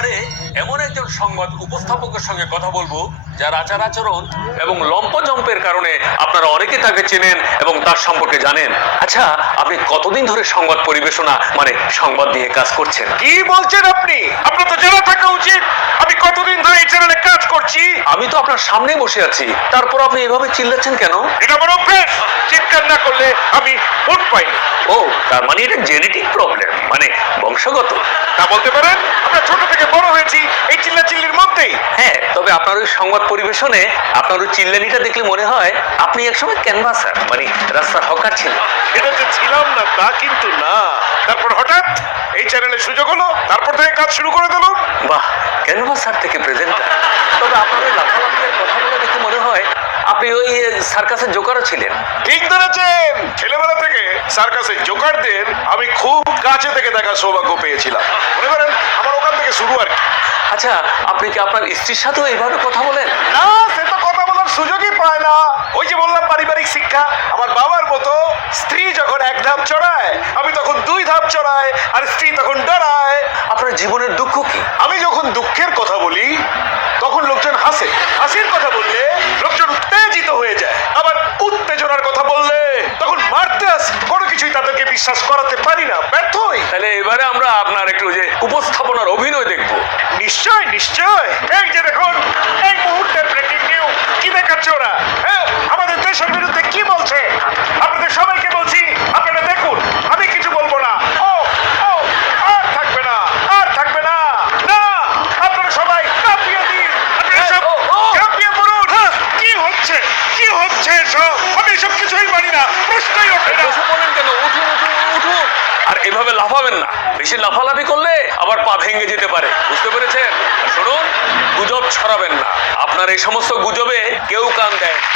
এবারে এমন একজন সংবাদ উপস্থাপকের সঙ্গে কথা বলবো যার আচার আচরণ এবং লম্পজম্পের কারণে আপনারা অনেকে তাকে চেনেন এবং তার সম্পর্কে জানেন। আচ্ছা, আপনি কতদিন ধরে সংবাদ পরিবেশনা মানে সংবাদ নিয়ে কাজ করছেন? কি বলছেন আপনি? আপনার তো জানা থাকা উচিত আমি কতদিন ধরে এই চ্যানেলে কাজ করছি। আমি তো আপনার সামনে বসে আছি, তারপর আপনি এভাবে চিল্লাচ্ছেন কেন? এটা আমার অভ্যেস, চিৎকার না করলে আমি ভোট পাই না। ও, তার মানে এটা জেনেটিক প্রবলেম, মানে বংশগত। তা বলতে পারেন, আমরা ছোট থেকে বড় হয়েছি এই চিল্লাচিল্লির মধ্যেই। হ্যাঁ, তবে আপনার ওই সংবাদ পরিবেশনে আপনার ওই চিল্লানিটা দেখলে মনে হয় আপনি একসময় ক্যানভাসার মানে রাস্তার হকার ছিলেন। এটা যে ছিলাম না তা কিন্তু না। তারপর হঠাৎ এই চ্যানেলে সুযোগ হলো, তারপর থেকে কাজ শুরু করে দিলাম। বাহ, ক্যানভাসার থেকে প্রেজেন্টার। তবে আপনার ওই লাফালাফির কথা বলে দেখে মনে হয় আপনি ওই সার্কাসের জোকারও ছিলেন। ঠিক ধরেছেন, ছেলেবেলা থেকে সার্কাসের জোকারদের আমি খুব কাছে থেকে দেখার সৌভাগ্য পেয়েছিলাম। মনে করেন আমার ওখান থেকে শুরু আর কি। আচ্ছা, আপনি কি আপনার স্ত্রীর সাথেও এইভাবে কথা বলেন? না, সে তো কথা বলার সুযোগই পায় না। ওই যে বললাম পারিবারিক শিক্ষা। আমার বাবার মতো স্ত্রী যখন এক ধাপ চড়ায় আমি তখন দুই ধাপ চড়াই, আর স্ত্রী তখন ডরায়। আপনার জীবনের দুঃখ কি? আমি যখন দুঃখের কথা বলি তখন লোকজন হাসে, হাসির কথা বললে লোকজন উত্তেজিত হয়ে যায়, আবার উত্তেজনার কথা বললে তখন মারতে আসে। কোনো কিছুই তাদেরকে বিশ্বাস করাতে পারি না, ব্যর্থ হই। তাহলে এবারে আমরা আপনার একটু যে উপস্থাপনার অভিনয় দেখবো। নিশ্চয় নিশ্চয়। এই যে দেখুন, এই মুহূর্তের ব্রেকিং নিউজ। কি দেখাচ্ছে ওরা? হ্যাঁ, আমাদের দেশের বিরুদ্ধে কি বলছে? আপনাদের সবাইকে বলছি, আপনারা দেখুন, আমি কিছু বলবো না। ও ও, আর থাকবে না, আর থাকবে না। না, আপনারা সবাই কাঁপিয়ে দিন, আপনারা সব কাঁপিয়ে পড়ুন। কি হচ্ছে, কি হচ্ছে সব? আমি এসব কিছুই মানি না, প্রশ্নই ওঠে না। বসে পড়লেন কেন? উঠুন উঠুন উঠুন। আর এভাবে লাফাবেন না, বেশি লাফালাফি করলে আবার পা ভেঙে যেতে পারে, বুঝতে পেরেছেন? আর শুনুন, গুজব ছড়াবেন না, আপনার এই সমস্ত গুজবে কেউ কান দেয় না।